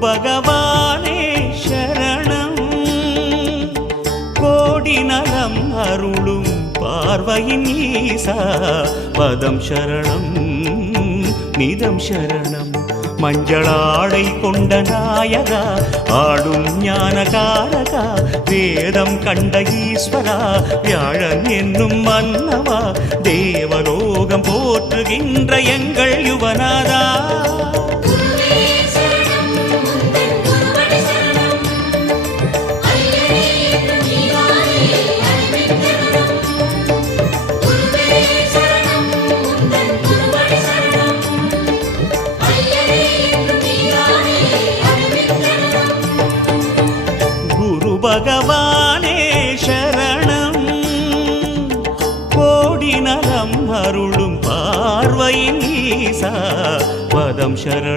பகவானே சரணம். கோடி நலம் அருளும் பார்வையின் ஈசா பதம் சரணம் நிதம் சரணம். மஞ்சளாடை கொண்ட நாயகா ஆடும் ஞானகாரகா வேதம் கண்ட ஈஸ்வரா வியாழன் என்னும் மன்னவா தேவலோகம் போற்றுகின்ற எங்கள் யுவனாதா. பகவானே சரணம். கோடி நலம் அருளும் பார்வையின் ஈசா பதம் சரணம்.